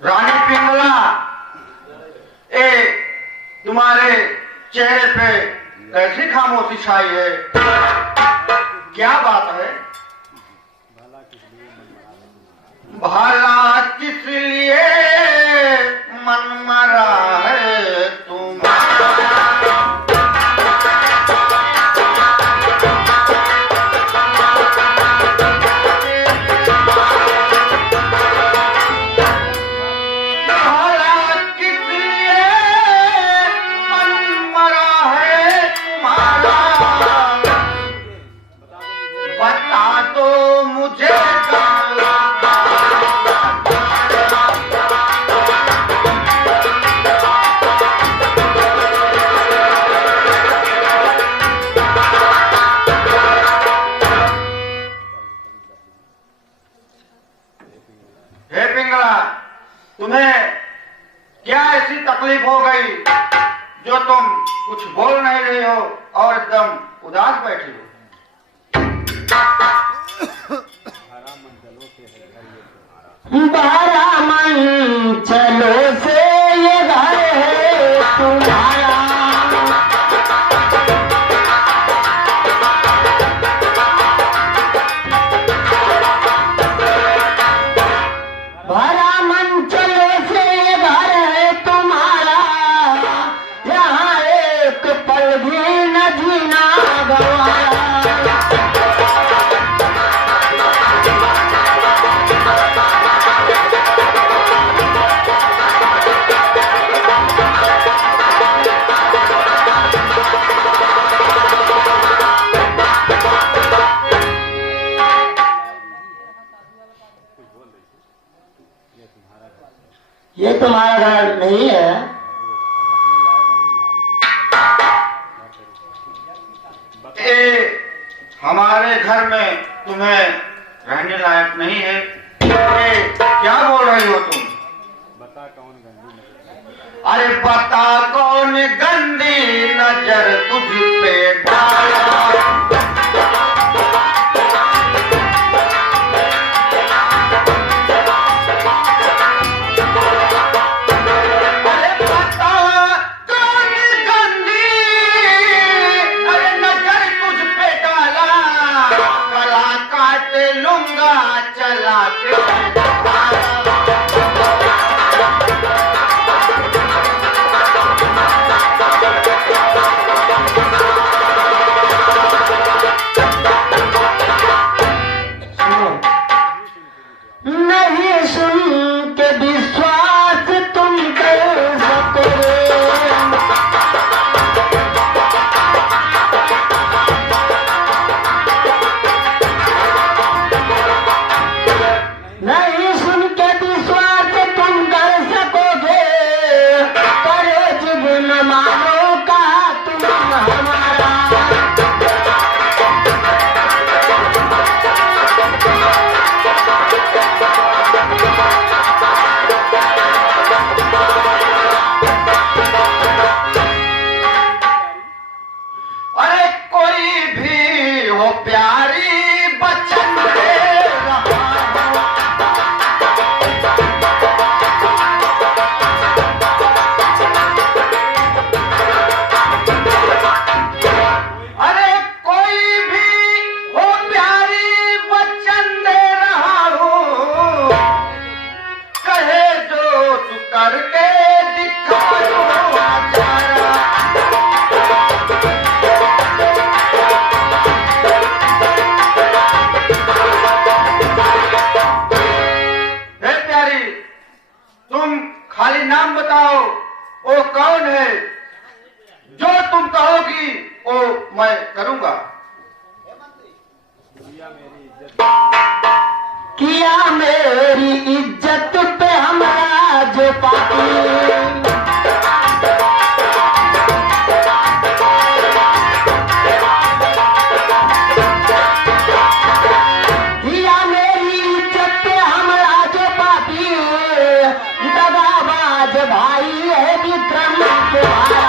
रानी पिंगला, तुम्हारे चेहरे पे कैसी खामोशी छाई है? क्या बात है? भला किस लिए मन मरा है तुम्हारा? तुम्हें क्या ऐसी तकलीफ हो गई जो तुम कुछ बोल नहीं रही हो और एकदम उदास बैठी हो? बारह मन चलो से ये घर है तुम्हारा। ये तुम्हारा घर नहीं है। हमारे घर में तुम्हें रहने लायक नहीं है। क्या बोल रही हो तुम? बता कौन गंदी नजर? अरे बता कौन गंदी नजर तुझ पे डाला? मैं करूंगा। किया मेरी इज्जत पे हमारा जो पापी, भाई है विक्रम तुम्हारा।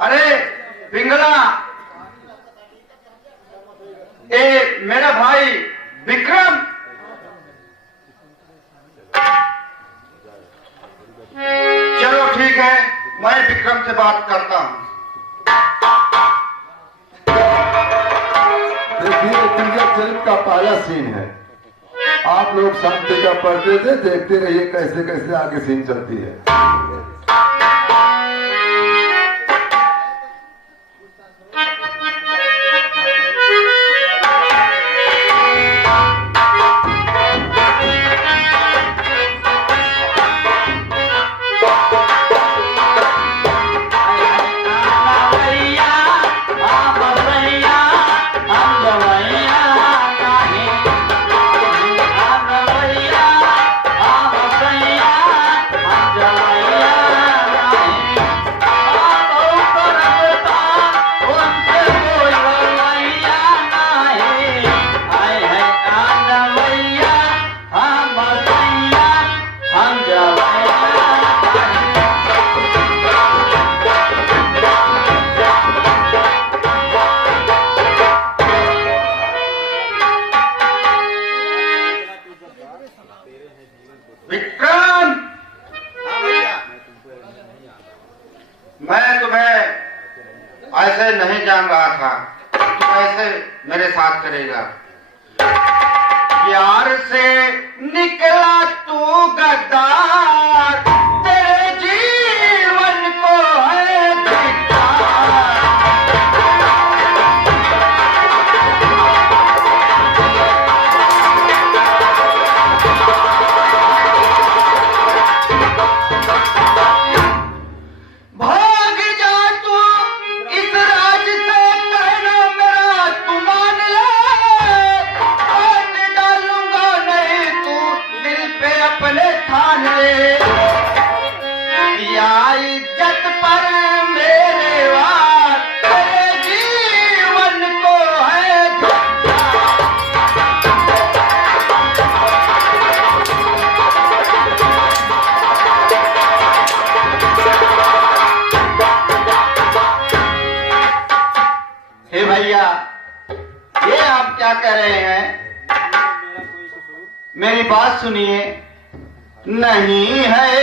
अरे पिंगला, ये मेरा भाई विक्रम चलो ठीक है, मैं विक्रम से बात करता हूँ। देखिए तिलक चरित्र का पहला सीन है। आप लोग शांति का पढ़ते थे, देखते रहिए कैसे कैसे आगे सीन चलती है। विक्रम, मैं तुम्हें ऐसे नहीं जान रहा था कि ऐसे मेरे साथ करेगा। प्यार से निकला तू गद्दार, तेरे जीवन को है धिक्कार। भाग जा तू इस राज से, कहना मेरा तू मान ले, हाथ डालूंगा नहीं तू दिल पे अपने ठान ले। या इज्जत पर मेरे वार, तेरे जीवन को है धिक्कार। हे भैया, ये आप क्या कह रहे हैं? मेरी बात सुनिए। नहीं है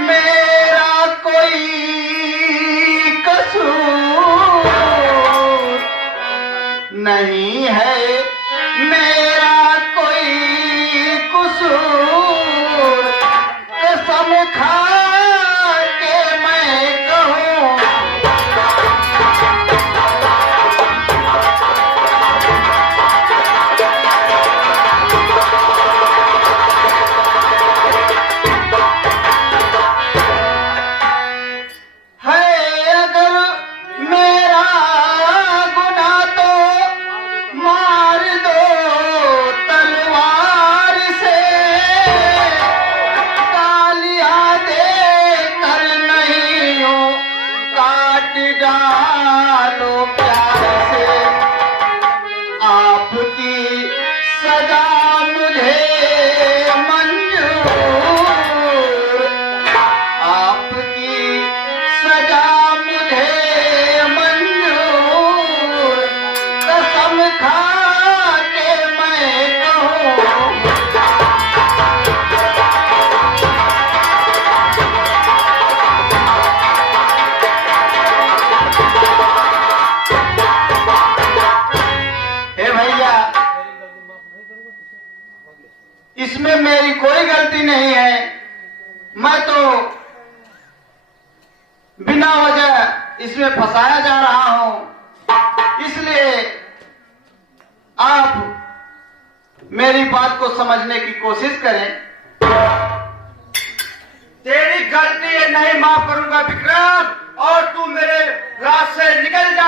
मेरा कोई कसूर, नहीं है मेरा कोई कसूर, कसम खा के मैं कहूँ डालो प्यार से। आपकी सजा मुझे मंजूर, आपकी सजा मुझे मंजूर, कसम खा के मैं कहूँ इसमें मेरी कोई गलती नहीं है। मैं तो बिना वजह इसमें फंसाया जा रहा हूं। मेरी बात को समझने की कोशिश करें। तेरी गलती नहीं माफ करूंगा विक्रम, और तू मेरे रास्ते से निकल जा।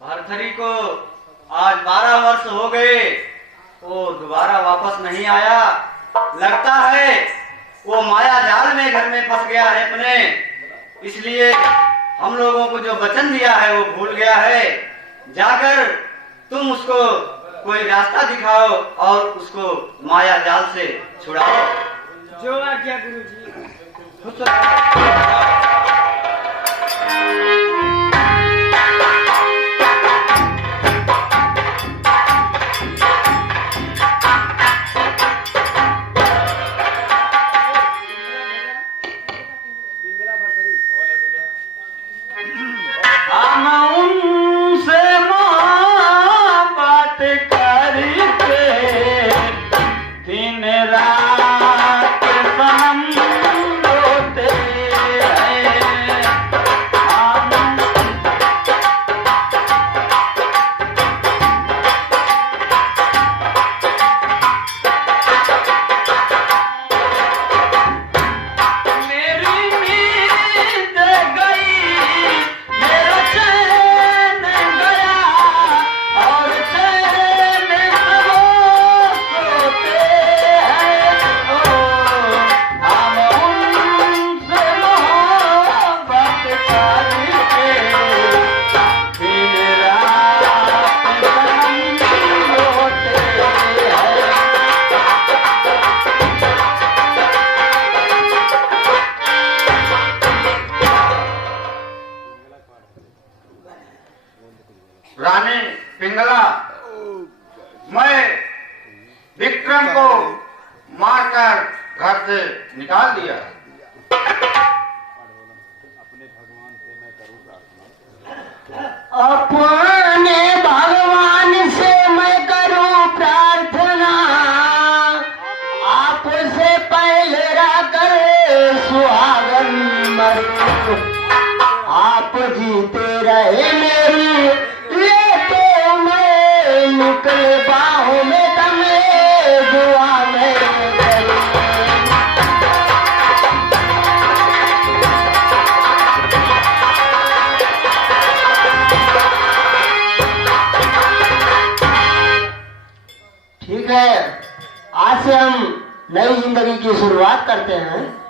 भरथरी को आज 12 वर्ष हो गए, वो दोबारा वापस नहीं आया। लगता है वो माया जाल में घर में फंस गया है अपने, इसलिए हम लोगों को जो वचन दिया है वो भूल गया है। जाकर तुम उसको कोई रास्ता दिखाओ और उसको माया जाल से छुड़ाओ। जो आज्ञा गुरुजी। रानी पिंगला, मैं विक्रम को मारकर घर से निकाल दिया। अपने भगवान से मैं करूं प्रार्थना, अपने भगवान से मैं करूं प्रार्थना, आपसे पहले राकर सुहागन मरो, आप जीते रहे मेरी निकले बाहों में तमे दुआ में ठीक है। आज से हम नई जिंदगी की शुरुआत करते हैं।